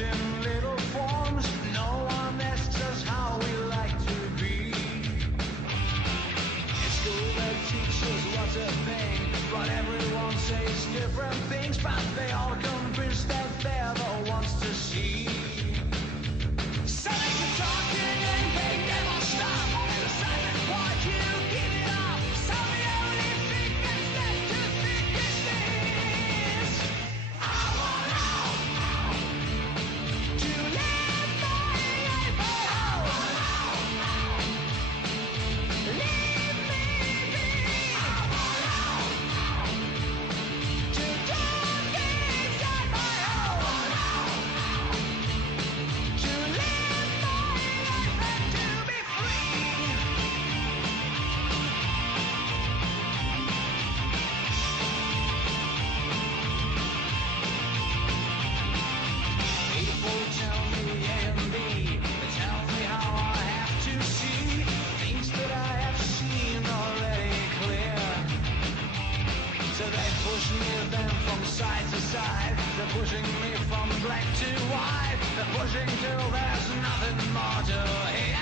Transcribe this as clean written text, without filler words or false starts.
in little forms. No one asks us how we like to be. In school they teach us what's a thing, but everyone says different things. But they all convinced that they're the ones to see. So they keep talking and they never stop. The silent part, you give it up. So the only thing that's left to think is this: I want out to live my life. I want out, leave me be. I want out to do things on my own. To live my life and to be free. People tell me A and B, they tell me how I have to see things that I have seen already clear. So they push me then from side to side. They're pushing me from black to white. They're pushing till there's nothing more to hear.